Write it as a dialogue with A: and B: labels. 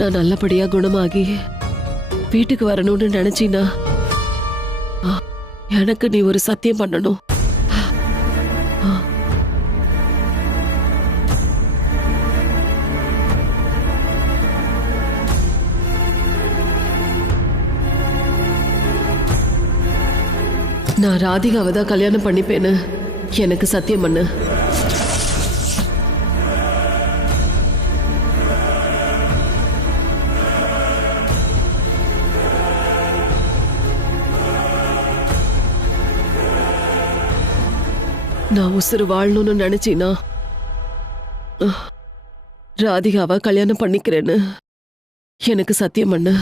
A: நான் நல்லபடியா குணமாகி வீட்டுக்கு வரணும்னு நினைச்சினா எனக்கு நீ ஒரு சத்தியம் பண்ணணும். நான் ராதிகாவை தான் கல்யாணம் பண்ணிப்பேன்னு எனக்கு சத்தியம் பண்ணு. நான் உசுறு வாழணும்னு நினைச்சினா ராதிகாவா ராதிகாவை கல்யாணம் பண்ணிக்கிறேன்னு எனக்கு சத்தியம் பண்ணு